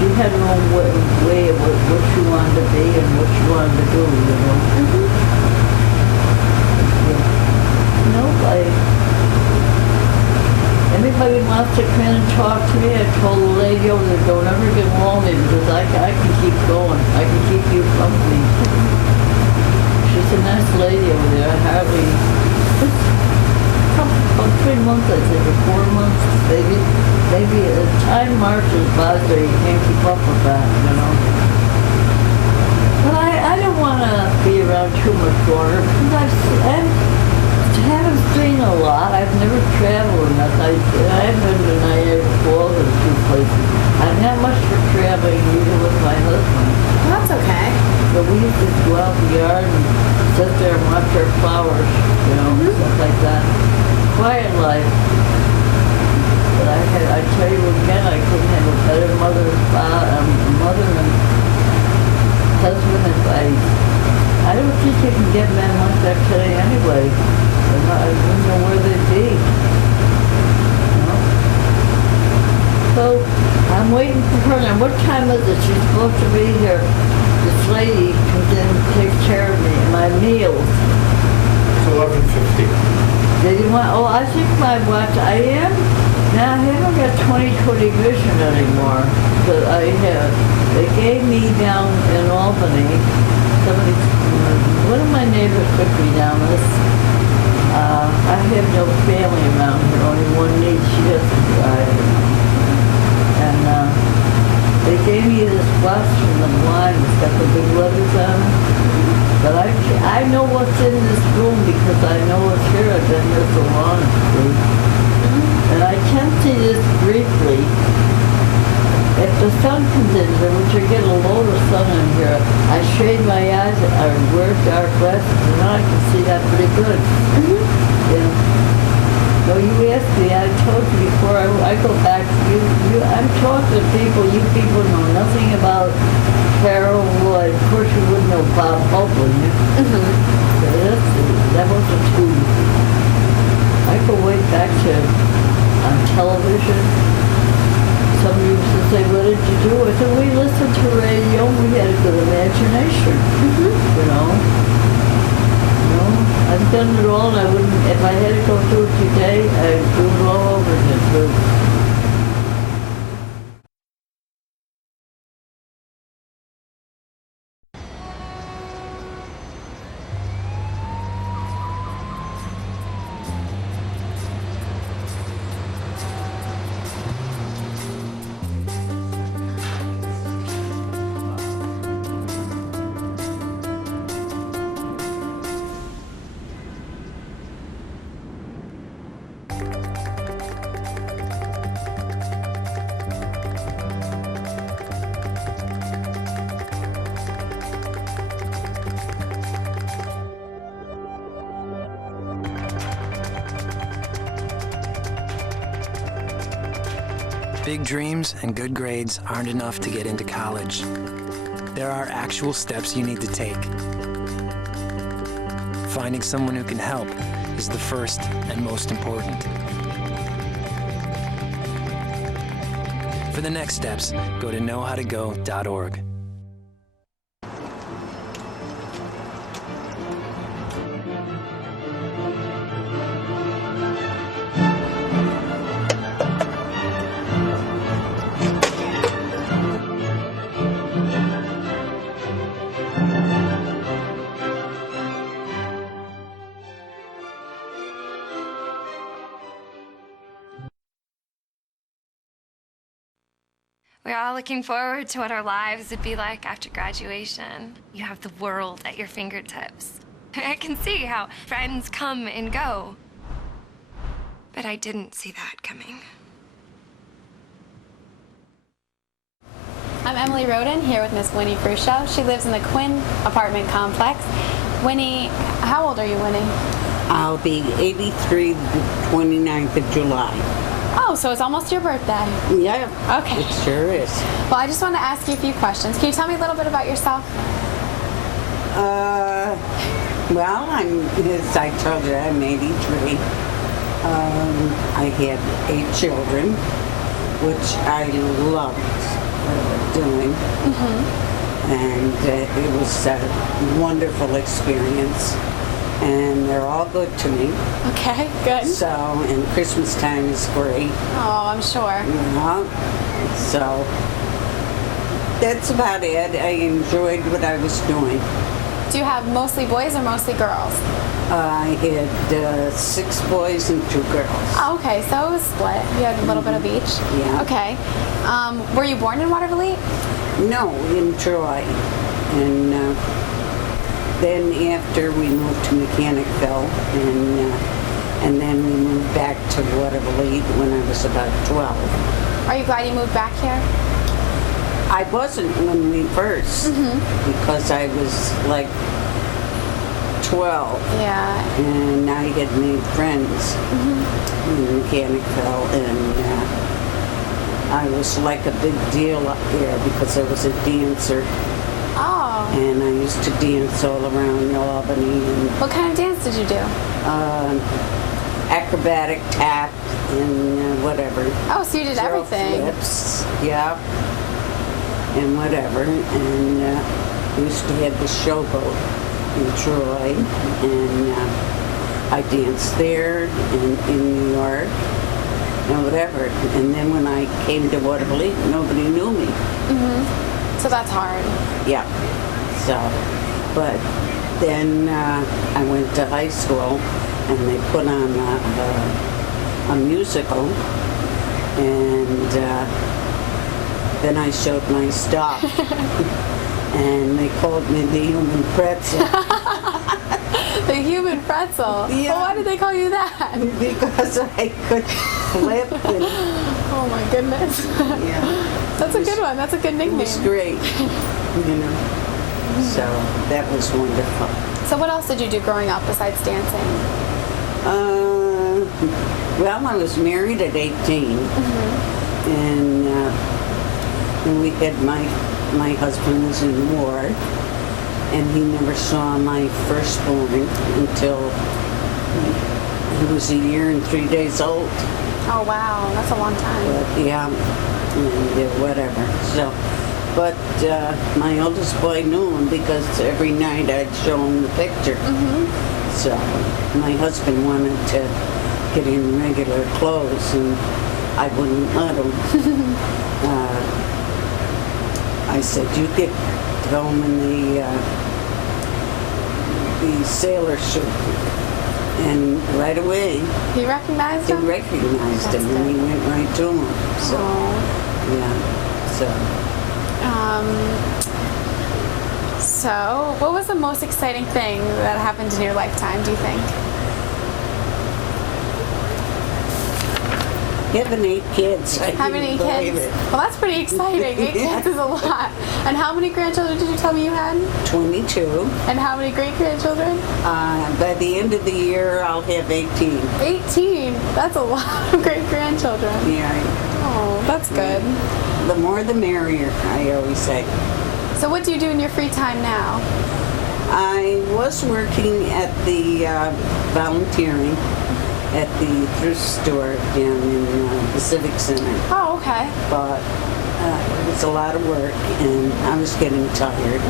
She had her own way of what she wanted to be and what she wanted to do, you know. Mm-hmm. Anybody wants to come in and talk to me, I told the lady over there, don't ever get lonely because I can keep going. I can keep you company. She's a nice lady over there. I hardly, about 3 months, I think, or 4 months, maybe as time marches by, so you can't keep up with that, you know. But I don't want to be around too much longer because I haven't seen a lot. I've never traveled enough. I haven't been to Niagara Falls or 2 places. I'm not much for traveling, even with my husband. Well, that's okay. But we used to go out in the yard and sit there and watch our flowers, you know, stuff like that. Quiet life. But I tell you again, I couldn't have a better mother and husband advice. I don't think you can get men like that today anyway. I wouldn't know where they'd be. You know? So I'm waiting for her now. What time is it? She's supposed to be here. This lady comes in and takes care of me and my meals. It's 11:50. Did you want? Oh, I think my watch. I am. Now I haven't got 20/20 vision anymore. But they gave me down in Albany. One of my neighbors took me down this. I have no family around here, only one niece. She doesn't drive. And they gave me this watch from the blind. It's got the big letters on it. But I know what's in this room because I know it's here. I've been here so long. And I can see this briefly. If the sun comes in here, which I get a load of sun in here, I shade my eyes, I wear dark glasses, and now I can see that pretty good. Yeah. No, you asked me, I told you before, I go back to you. I'm talking to people, you people know nothing about Carol Lloyd. Of course you wouldn't know Bob Hope, wouldn't you? That was a two. I go way back to on television. Somebody used to say, what did you do? I said, we listened to radio and we had a good imagination. You know? I've done it all and I wouldn't, if I had to go through it today, I'd do it all over Big dreams and good grades aren't enough to get into college. There are actual steps you need to take. Finding someone who can help is the first and most important. For the next steps, go to knowhowtogo.org. We're all looking forward to what our lives would be like after graduation. You have the world at your fingertips. I can see how friends come and go. But I didn't see that coming. I'm Emily Roden, here with Miss Winnie Frucio. She lives in the Quinn apartment complex. Winnie, how old are you, Winnie? I'll be 83 the 29th of July. Oh, so it's almost your birthday. Yeah. Okay. It sure is. Well, I just want to ask you a few questions. Can you tell me a little bit about yourself? Well, as I told you, I'm 83. I had 8 children, which I loved doing. And it was a wonderful experience. And they're all good to me. Okay, good. So, and Christmas time is great. Oh, I'm sure. Yeah. So, that's about it. I enjoyed what I was doing. Do you have mostly boys or mostly girls? I had 6 boys and 2 girls. Oh, okay, so it was split. You had a little bit of each? Yeah. Okay. Were you born in WVLT? No, in Troy. And then after we moved to Mechanicville, and then we moved back to WVLT when I was about 12. Are you glad you moved back here? I wasn't when we first, because I was like 12. Yeah. And I had made friends in Mechanicville, and I was like a big deal up there because I was a dancer. Oh. And I used to dance all around Albany. And, what kind of dance did you do? Acrobatic, tap, and whatever. Oh, so you did everything. Flips, yeah. And whatever. And we used to have the showboat in Troy. And I danced there in New York. And whatever. And then when I came to WVLT, nobody knew me. So that's hard. Yeah. So, but then I went to high school and they put on a musical, and then I showed my stuff and they called me the Human Pretzel. The Human Pretzel? Yeah. Well, why did they call you that? Because I could flip and... Oh my goodness. Yeah. That's a good one. That's a good nickname. It was great, you know. So that was wonderful. So what else did you do growing up besides dancing? Well, I was married at 18, and we had my husband was in war, and he never saw my firstborn until he was a year and 3 days old. Oh wow, that's a long time. But, yeah, and whatever. So, but my oldest boy knew him because every night I'd show him the picture. So my husband wanted to get in regular clothes, and I wouldn't let him. I said, you get to go in the sailor suit. And right away, He recognized him? He recognized him, and he went right to him. So, yeah. So, what was the most exciting thing that happened in your lifetime, do you think? Having 8 kids. Having 8 kids? Well, that's pretty exciting. 8 kids is a lot. And how many grandchildren did you tell me you had? 22. And how many great-grandchildren? By the end of the year, I'll have 18. 18? That's a lot of great-grandchildren. Yeah. Oh, that's good. The more the merrier, I always say. So what do you do in your free time now? I was working at the volunteering at the thrift store down in the Civic Center. Oh, okay. But it was a lot of work, and I was getting tired.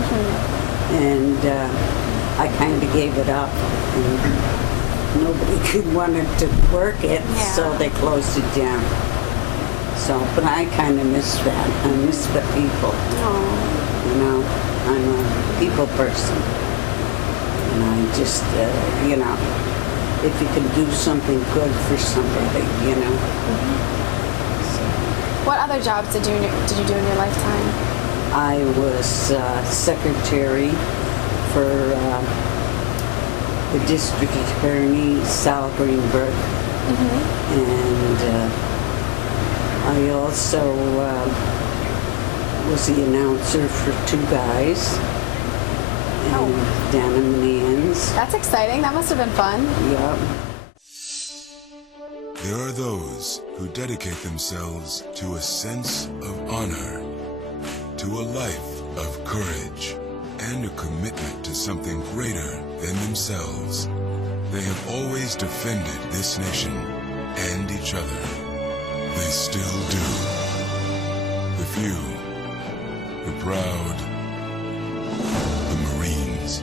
And I kind of gave it up. And nobody wanted to work it, so they closed it down. So, but I kind of miss that. I miss the people. You know, I'm a people person. And I just, you know, if you can do something good for somebody, you know. What other jobs did you do in your lifetime? I was secretary for the district attorney, Sal Greenberg. And I also was the announcer for 2 guys. Down in Man's. That's exciting. That must have been fun. Yep. There are those who dedicate themselves to a sense of honor, to a life of courage, and a commitment to something greater than themselves. They have always defended this nation and each other. They still do. The few, the proud, the Marines.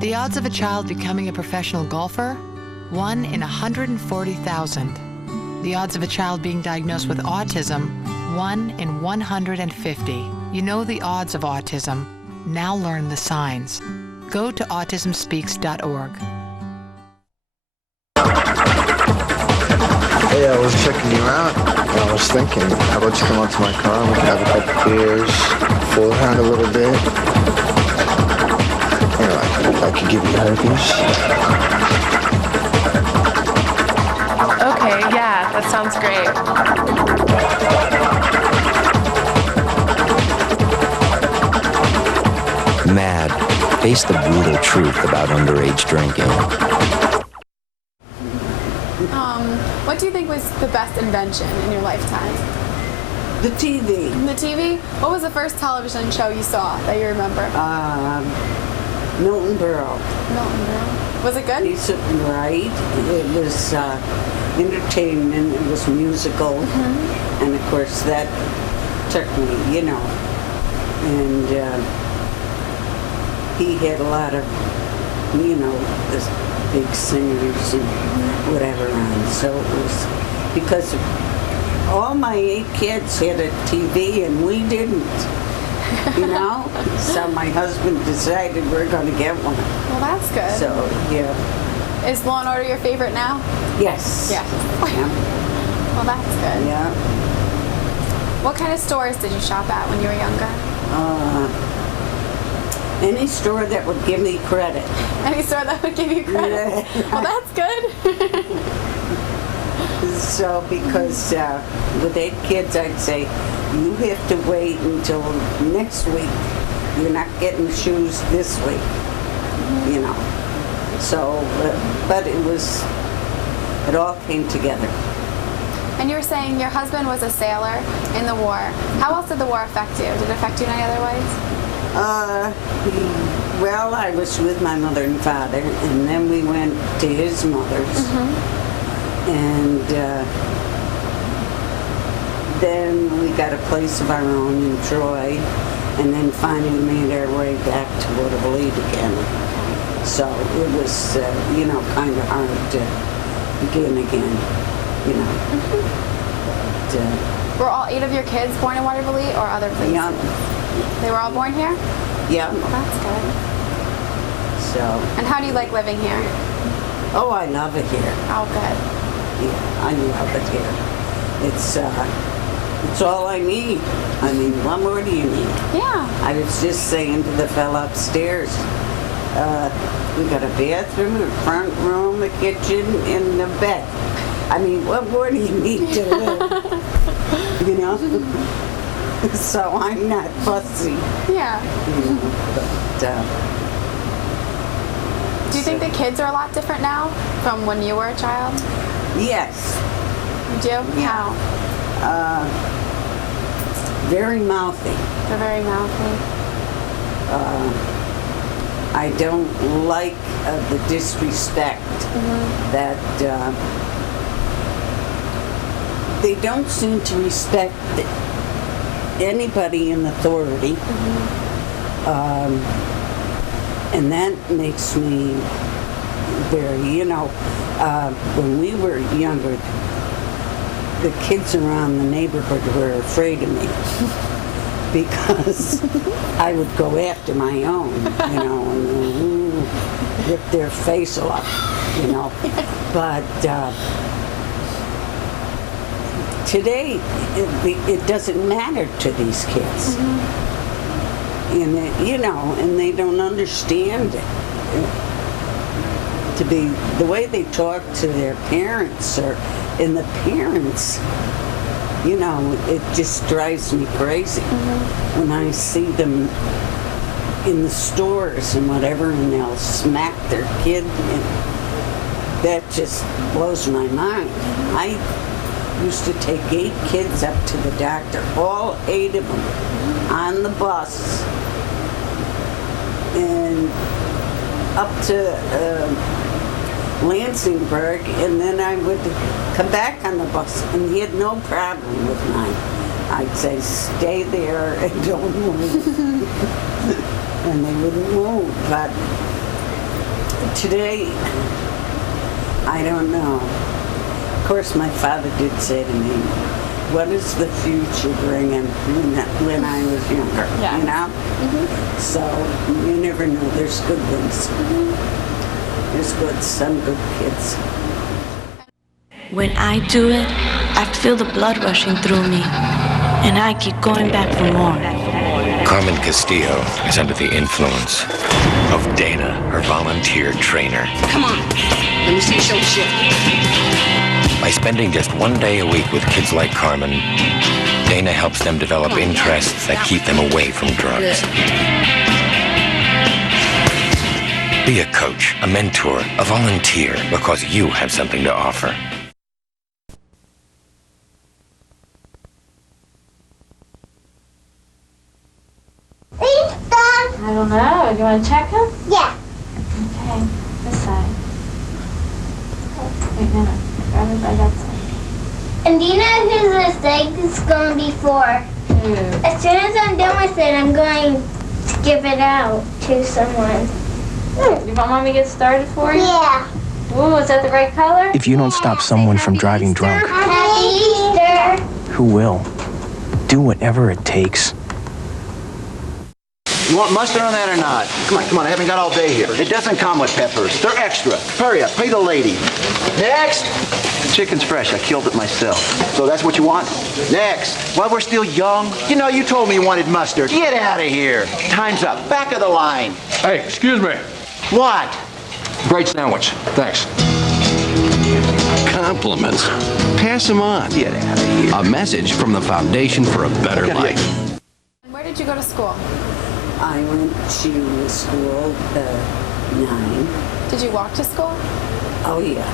The odds of a child becoming a professional golfer? 1 in 140,000. The odds of a child being diagnosed with autism? 1 in 150. You know the odds of autism. Now learn the signs. Go to autismspeaks.org. Hey, I was checking you out, and I was thinking, how about you come out to my car and we can have a couple beers, fool around a little bit. You know, I could give you herpes. Okay, yeah, that sounds great. Mad. Face the brutal truth about underage drinking. What do you think was the best invention in your lifetime? The TV. The TV? What was the first television show you saw that you remember? Milton Berle. Milton Berle. Was it good? Right. It was entertainment. It was musical. And of course that took me, you know. And he had a lot of, you know, the big singers and whatever on. So it was because all my 8 kids had a TV and we didn't. You know? So my husband decided we're going to get one. Well, that's good. So, yeah. Is Law & Order your favorite now? Yes. Yeah. Well, that's good. Yeah. What kind of stores did you shop at when you were younger? Any store that would give me credit. Any store that would give you credit? Yeah. Well, that's good. So, because with 8 kids, I'd say, you have to wait until next week. You're not getting shoes this week, you know. So, but it all came together. And you were saying your husband was a sailor in the war. How else did the war affect you? Did it affect you in any other ways? Well, I was with my mother and father, and then we went to his mother's. And then we got a place of our own in Troy, and then finally made our way back to WVLT again. So it was, you know, kind of hard to begin again, you know. But, were all 8 of your kids born in WVLT or other places? Yeah. They were all born here? Yeah. Well, that's good. So. And how do you like living here? Oh, I love it here. Oh, good. Yeah, I love it here. It's all I need. I mean, what more do you need? Yeah. I was just saying to the fella upstairs, we got a bathroom, a front room, a kitchen, and a bed. I mean, what more do you need to live? You know? So I'm not fussy. Yeah. You know, but, do you think the kids are a lot different now from when you were a child? Yes. You do? Yeah. How? Very mouthy. They're very mouthy. I don't like the disrespect that they don't seem to respect anybody in authority. And that makes me very, you know, when we were younger, the kids around the neighborhood were afraid of me because I would go after my own, you know, and rip their face off, you know. But today, it doesn't matter to these kids. And you know, and they don't understand it. To be the way they talk to their parents, and the parents, you know, it just drives me crazy when I see them in the stores and whatever, and they'll smack their kid, and that just blows my mind. I used to take 8 kids up to the doctor, all 8 of them, on the bus, and up to Lansingburg, and then I would come back on the bus, and he had no problem with mine. I'd say, stay there and don't move. And they wouldn't move. But today, I don't know. Of course, my father did say to me, what is the future bringing when I was younger, you know? So you never know. There's good ones. There's some good kids. When I do it, I feel the blood rushing through me, and I keep going back for more. Carmen Castillo is under the influence of Dana, her volunteer trainer. Come on, let me see you show shit. By spending just 1 day a week with kids like Carmen, Dana helps them develop interests that keep them away from drugs. Be a coach, a mentor, a volunteer, because you have something to offer. I don't know. Do you want to check him? Yeah. Okay. This side. Wait a minute. Grab it by that side. And do you know who this egg is going to be for? Who? As soon as I'm done with it, I'm going to give it out to someone. You want Mommy to get started for you? Yeah. Ooh, is that the right color? If you don't stop someone from driving drunk, Happy Easter. who will? Do whatever it takes. You want mustard on that or not? Come on, I haven't got all day here. It doesn't come with peppers. They're extra. Hurry up, pay the lady. Next! Chicken's fresh, I killed it myself. So that's what you want? Next! While we're still young, you know you told me you wanted mustard. Get out of here. Time's up, back of the line. Hey, excuse me. What? Great sandwich, thanks. Compliments. Pass them on. Get out of here. A message from the Foundation for a Better Life. Where did you go to school? I went to school 9. Did you walk to school? Oh, yeah.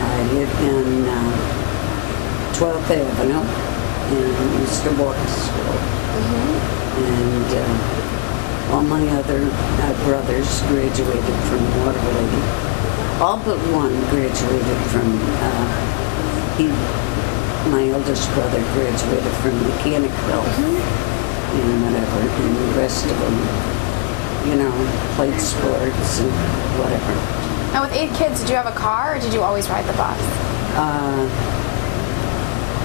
I lived in 12th Avenue and used to walk to school. And all my other brothers graduated from WVLT. All but one graduated from, he my eldest brother graduated from Mechanicville and whatever, and the rest of them, you know, played sports and whatever. Now, with 8 kids, did you have a car or did you always ride the bus?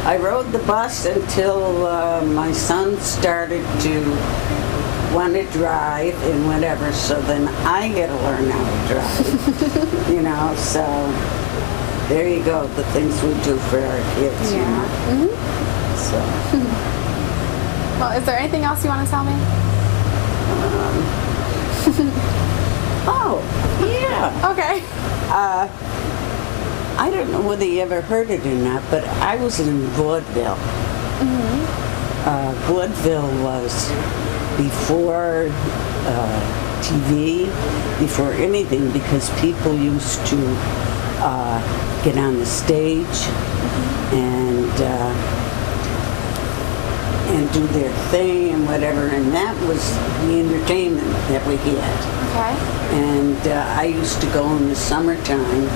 I rode the bus until my son started to want to drive and whatever, so then I had to learn how to drive, you know, so there you go, the things we do for our kids, you know. So. Well, is there anything else you want to tell me? Oh, yeah. Okay. I don't know whether you ever heard it or not, but I was in vaudeville. Vaudeville was before TV, before anything, because people used to get on the stage and do their thing and whatever, and that was the entertainment that we had. Okay. And I used to go in the summertime.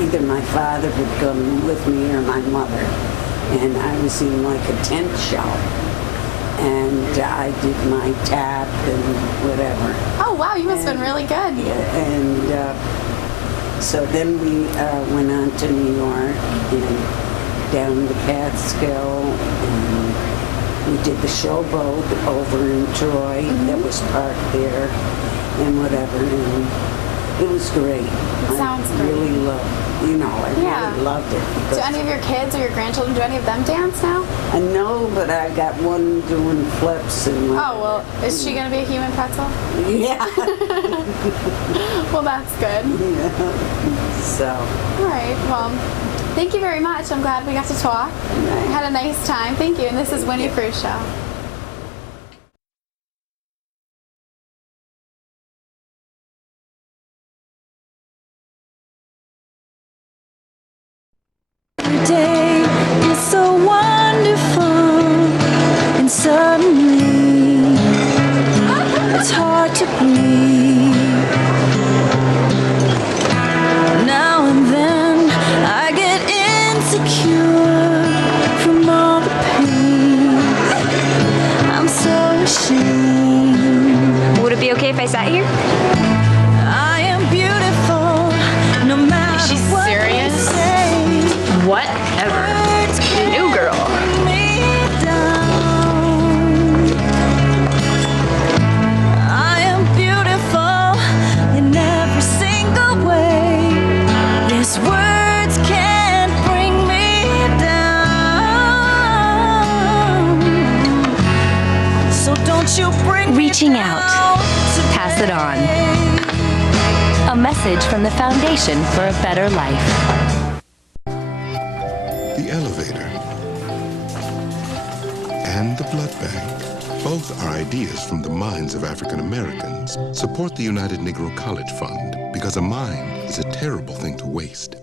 Either my father would come with me or my mother, and I was in like a tent show, and I did my tap and whatever. Oh wow, you must have been really good. Yeah, and so then we went on to New York and down the Catskill, and we did the Showboat over in Troy that was parked there and whatever, and it was great. Sounds I really loved, you know, I really loved it. Do any of your kids or your grandchildren, do any of them dance now? I know, but I got one doing flips and. Oh, well, is she going to be a human pretzel? Yeah. Well, that's good. Yeah. So. All right, well, thank you very much. I'm glad we got to talk. Right. Had a nice time. Thank you. And this is Winnie Frucio. Every day is so wonderful, and suddenly it's hard to breathe. Now and then I get insecure from all the pain. I'm so ashamed. Would it be okay if I sat here? I am beautiful, no matter what they say. Whatever. New girl. I am beautiful in every single way. Yes, words can't bring me down. So don't you bring Reaching me out. down. Pass it on. A message from the Foundation for a Better Life. The elevator and the blood bank, both are ideas from the minds of African Americans. Support the United Negro College Fund, because a mind is a terrible thing to waste.